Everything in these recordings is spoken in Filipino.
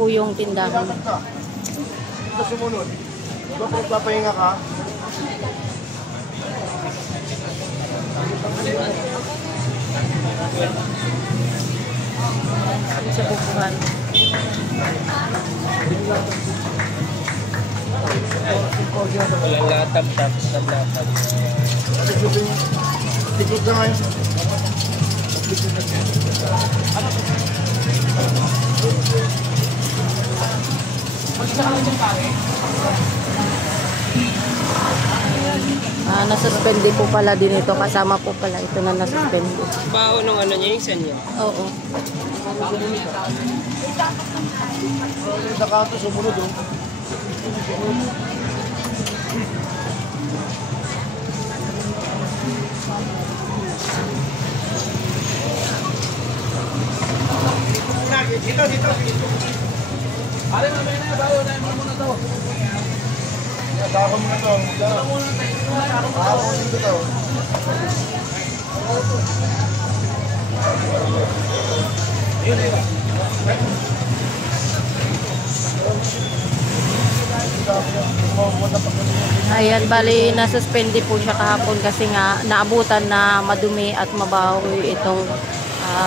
po yung tindahan. Ito sumunod. Ito magpapahinga ka. Sa bukuhan. Walang latap, tapos ng latap. Tikot na ngayon. Nasuspende po pala din ito. Kasama po pala ito na nasuspende. Baho nung ano niya, yung isa niya. Oo. Sa kanto sumunod oh. Dito. Pare, mamaya na, bago na muna to. Saka muna to. Saka muna to. Ayan, bali nasuspende po siya kahapon kasi nga naabutan na madumi at mabaho itong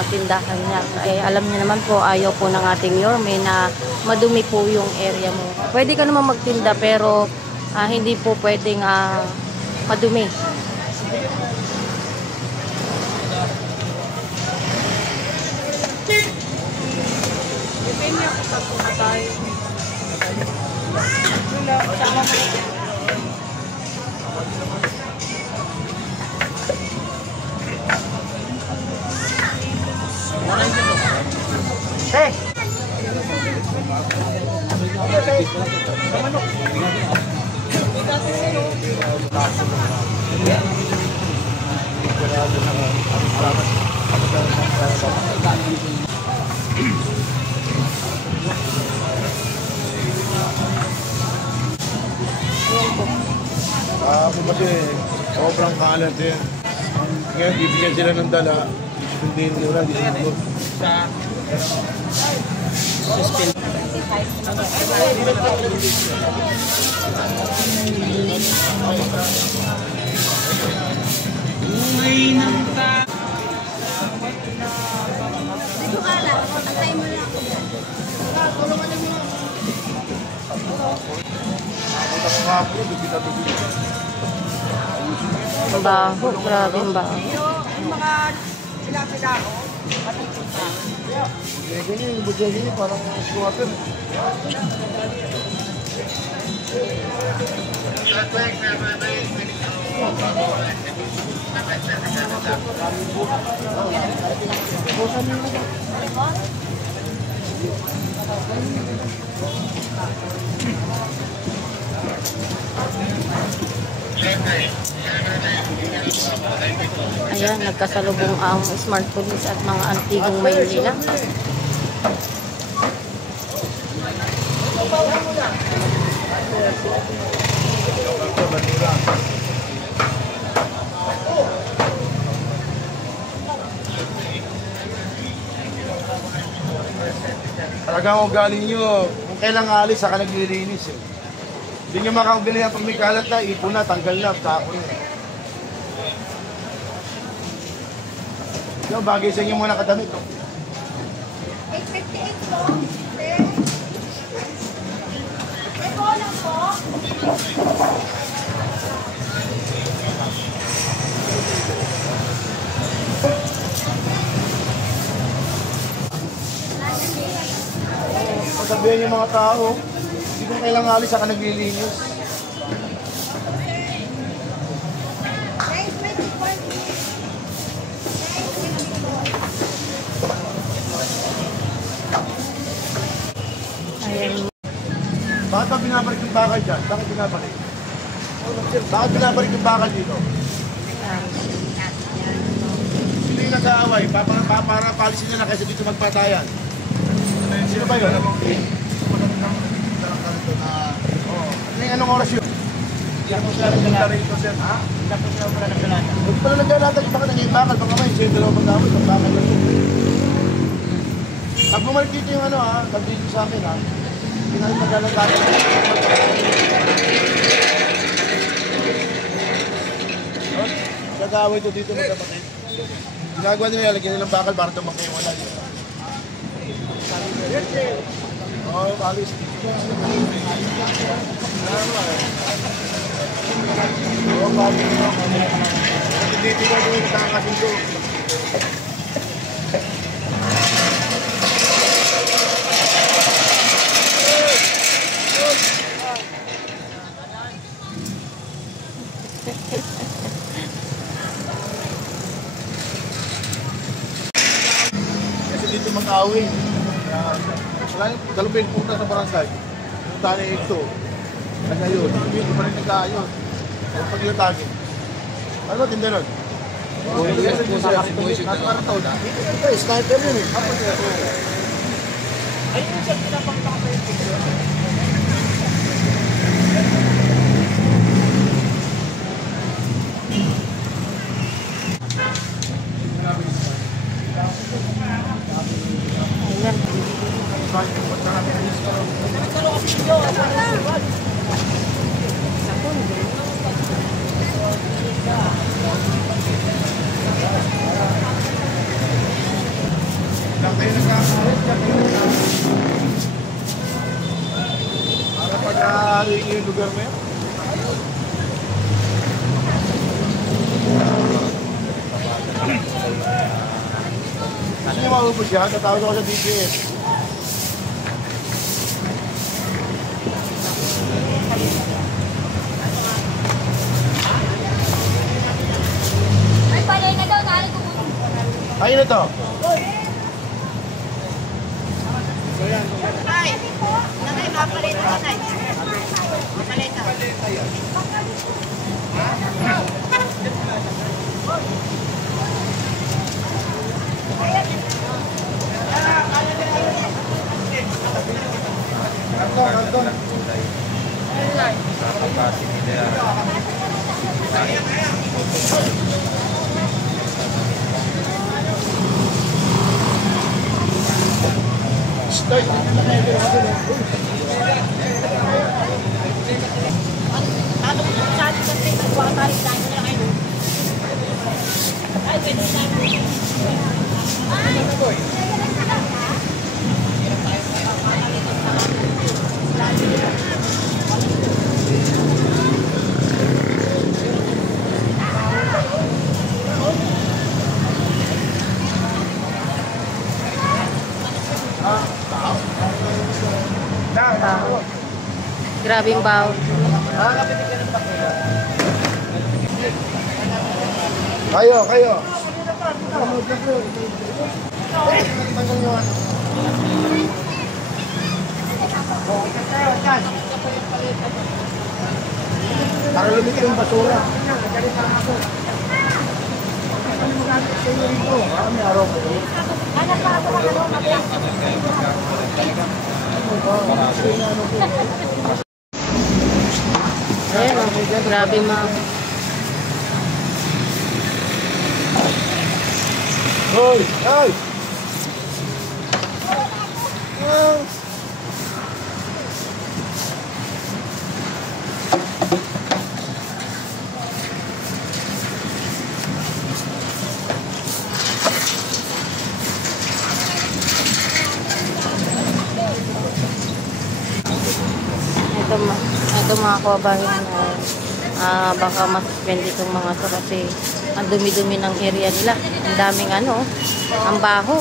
tindahan niya. Alam niyo naman po, ayaw po ng ating Yorme na madumi po yung area mo. Pwede ka naman magtinda pero hindi po pwedeng madumi. Kasi sobrang kalat yan. Ngayon, bibigyan sila ng dala. Hindi nila, hindi siguro. Baho, grabe yung baho. Yung mga sila-sila ko, matipunta. Ganyan, yung budya ganyan, parang squatter. Ayan, nagkasalubong ang Smart Police at mga antigong Maynila. Talagang ugali nyo, kung kailang alis, saka naglilinis eh. Hindi nyo makakabili yan pag may kalat na, ipon na, tanggal na, tapon na. So, bagay sa inyo muna kadamit. 858 po. Ito lang po. Sabihan yung mga tao, hindi kung kailang alis, saka naglilinis. Bakit ba binabalik yung bakal dyan? Bakit binabalik? Bakit binabalik yung bakal dito? Sino yung nag-aaway? Para palisin nyo na kasi dito magpatayan. Sino ba yun? Anong oras yun? Hindi ako siya naglalata rito, sir. Ha? Hindi ako siya pala naglalata. Huwag pala naglalata. Baka nangyayang bakal. Baka may siyempre ako mag-away. Bakal lang yun. Pag bumalik dito yung ano ha, dito sa akin ha. Pinakitagalan natin. Nag-aaway to dito magkapatid. Ginagawa nila, lagyan nilang bakal para tumakay wala dito. Oo, balis. Oo, balis. Dito ba yung nakakasundo? Kasi dito mag-away. Wala yung dalawang punta sa barangay. Yung tali ito. Kaya yun. Dito pa rin nag-aayos. Pag yung tagin. Ano ba tinda nun? Nasa karataw na. Ito, sniper yun eh. Ayun yung siya pinapakita ko sa yung picture. Lang kayo nagkakalit, para pag-aari yung lugar mo yan. Kasi niya maubos yan, tatawag ako sa DPS. Ay, palay na daw. Naalit ko muna. Ayun na to. Ay, nanay, mapalay na nanay. Mapalay na. Kanton. Start. Ano ko sa atin kasi nagwatarin tayo na kayo. Ay, pwede na. Grabe yung baho. Kayo. Tanggal nyo ano. Para lumit yung basura. May araw ko. Ayan, grabe mga. Hoy! Hoy! Ito mga kababayan, baka masuspend itong mga to kasi ang dumi-dumi ng area nila. Ang daming ang baho.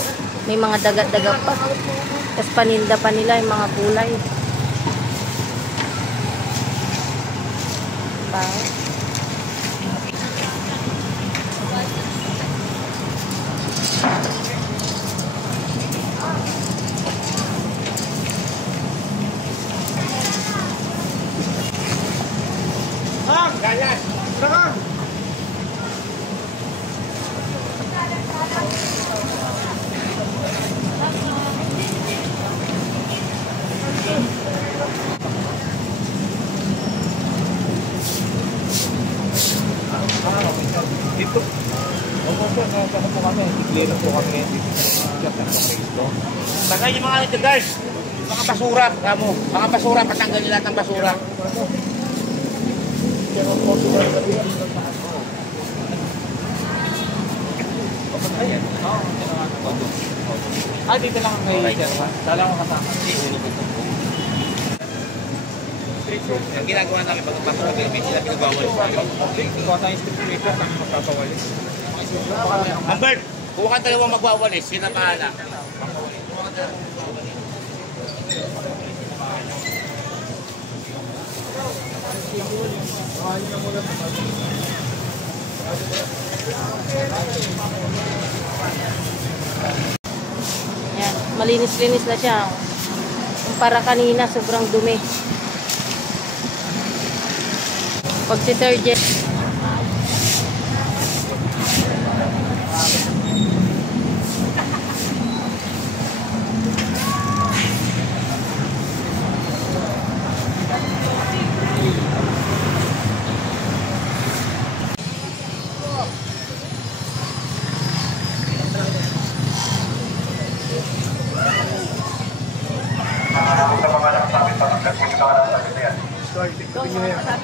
May mga dagat-dagat pa. Tapos paninda pa nila yung mga kulay. Baho. Ganyan! Saan? Dito. Opo po, nasa po kami. Clear po kami. Tagay yung mga guys, mga basura, kamo. Mga basura, patanggalin lahat ng basura. Ah, dito lang ang kayo, sir. Dala ko kasama. Ang ginagawa namin pag basura, may sila pinagwawalis namin. Kuha tayong stipulator kami magpapawalis. Humbert, kuha ka dalawang magwawalis, sila pahala. Yan, malinis-linis na siya. Para kanina, sobrang dumi. Pag detergent.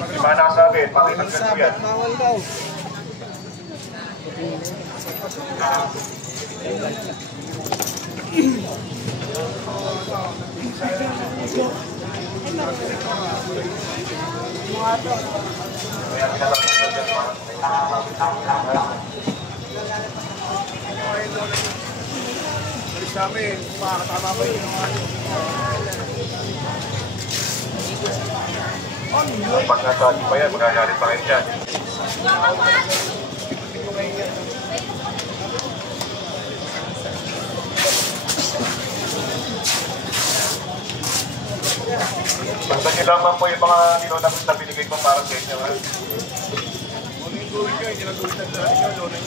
Lima nakasabit, pakitagkat ko yan. Bawal daw. Alis namin, makakatama pa yun. Pag nasali pa yan, magagalit pa kayo dyan. Basta nyo lamang po yung mga ninunakot na binigay ko para sa inyo. Muling gawin nyo, hindi lang gawin na sa inyo, doon nyo.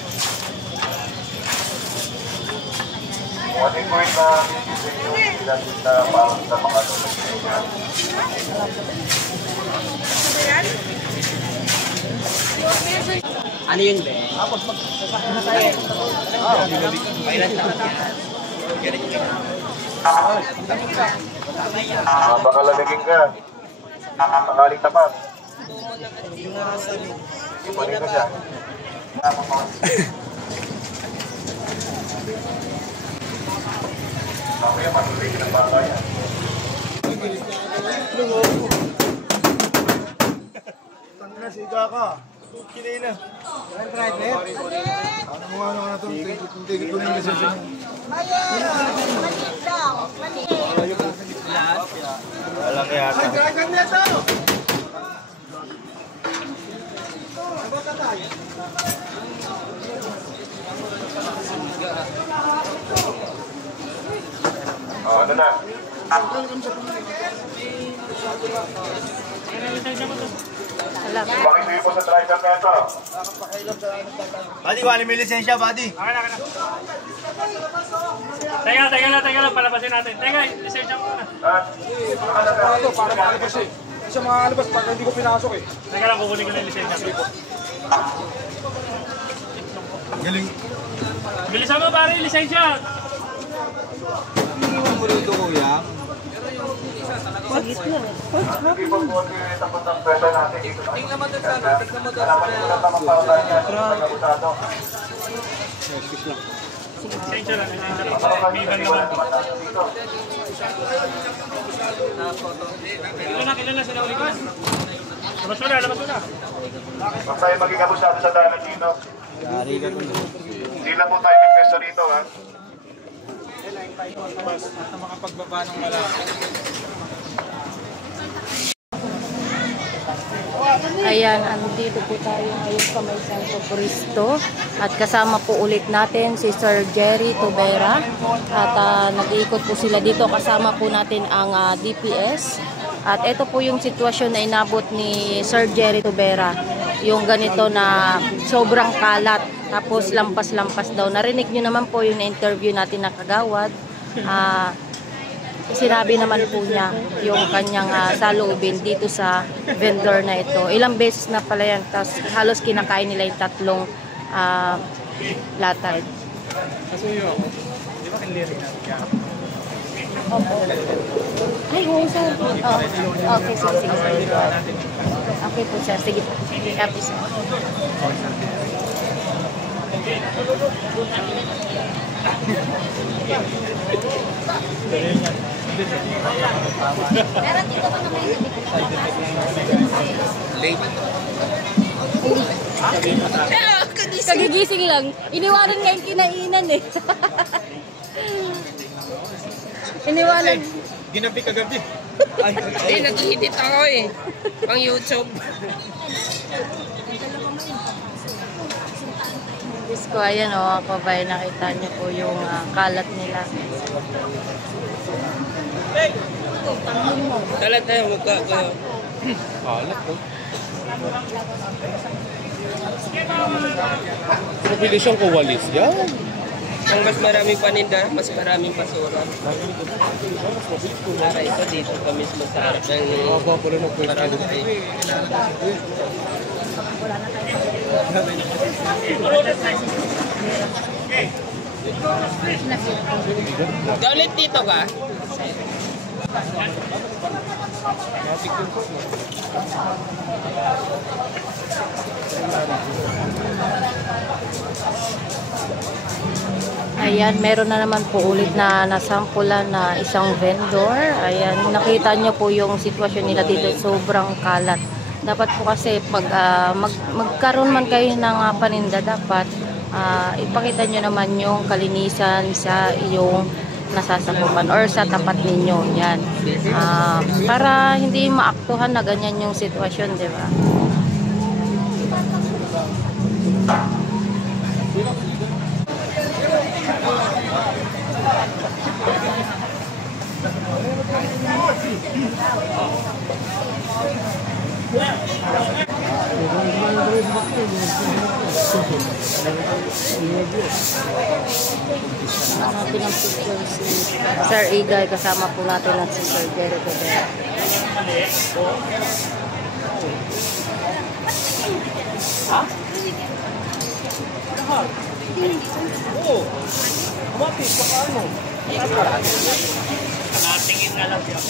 Muling gawin na binigay sa inyo, hindi lang gawin na para sa mga doon nyo. Ano yun, be? Baka lalagin ka. Sakaling tapat. Ipanin ka dyan. Mamaya matuloy ka ng bata yan. Tangina, siga ka. Kinay na. Ano mo ano na ito? Tigit ko na yung lisensya mo. Maliit daw. Maliit. Walang yata. Ay, driver niya ito! Ano na? Alam. Bakit hindi po sa driver na ito? Buddy, wala may lisensya, buddy. Teka lang, palabasin natin. Teka, lisensya mo muna. Para makalabas eh. Isa makalabas pag hindi ko pinasok eh. Teka lang, kukunin ko na yung lisensya. Galing. Bilisan mo pare, yung lisensya. Hindi po po yung tapos ng pwede natin dito. Tingnan mo doon sa ano, tingnan mo doon sa pwede. Lisensya lang. Bigan naman. Kailan na sila ulit. Labas mo na. Huwag tayo maging abusado sa daanan dito. Hindi lang po tayo may peso rito, ha? Basta makapagbaba ng malaki. Ayan, andito po tayo ngayon sa may Santo Cristo at kasama po ulit natin si Sir Jerry Tubera at nag-iikot po sila dito, kasama po natin ang DPS at ito po yung sitwasyon na inabot ni Sir Jerry Tubera, yung ganito na sobrang kalat tapos lampas-lampas daw. Narinig nyo naman po yung interview natin na kagawad. Sinabi naman po niya yung kanyang saloobin dito sa vendor na ito. Ilang beses na pala yan, tapos halos kinakain nila yung tatlong latag. Kasuyo ako. Di ba kinliri na siya? Opo. Ay, oo, sir. Okay, sige. Okay po, sir. Sige po. Copy, sir. Meron dito ka naman yung Kagigising lang. Iniwanan nga yung kinainan eh. Iniwanan. Ginabi kagabi. Ay, nag-edit ako eh. Pang YouTube. Diyos ko, ayan o, kabay, nakita niyo po yung kalat nila. Tala tayo, magkaka. Kalat po. Mabilis siyang kuwalis yan. Ang mas maraming paninda, mas maraming basura. Para ito dito ka mismo sa harap ng barangay. Galit dito ka? Ayan, meron na naman po ulit na nasampulan na isang vendor. Ayan, nakita nyo po yung sitwasyon nila dito, sobrang kalat. Dapat po kasi pag magkaroon man kayo ng paninda, dapat ipakita nyo naman yung kalinisan sa iyong nasasakupan or sa tapat ninyo. Yan. Para hindi maaktuhan na ganyan yung sitwasyon, di ba? Natin ang picture si Sir Igay, kasama po natin at si Sir Jerry Codera. Ha? Oo. Kumapit, baka ano? Natingin nga lang siya.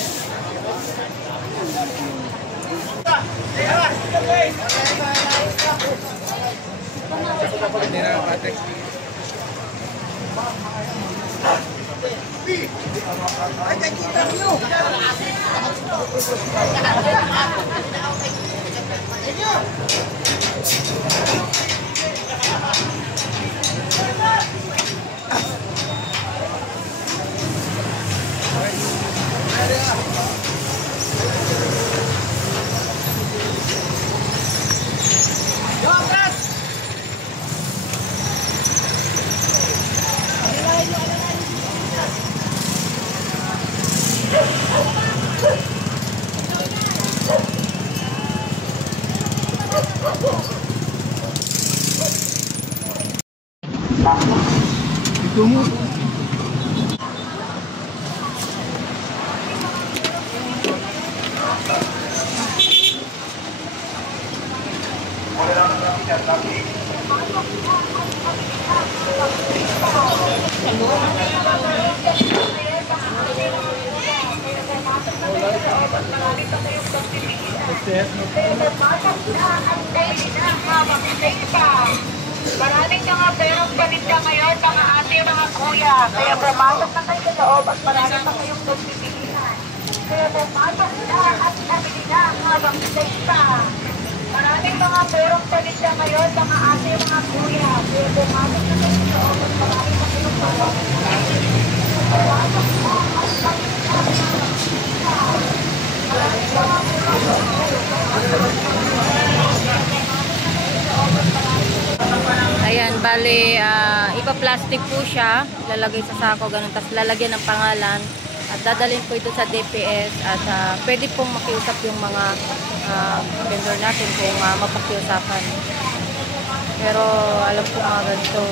Maraming mga perong paninda ngayon, mga ate, mga kuya. Kaya pumasok na kayo sa loob at marami pa kayong pagpipilihan. Kaya pumasok na at nabili na habang safe pa. Maraming mga perong paninda ngayon, mga ate, mga kuya. Kaya pumasok na kayo sa loob at marami pa kayong pagpipilihan. Pumasok na at nabili na habang safe pa. Maraming mga Ayan, bali, ipa-plastic po siya, lalagay sa sako, ganun, tapos lalagyan ng pangalan at dadalhin po ito sa DPS at pwede pong makiusap yung mga vendor natin kung mapakiusapan. Pero alam ko nga ganito.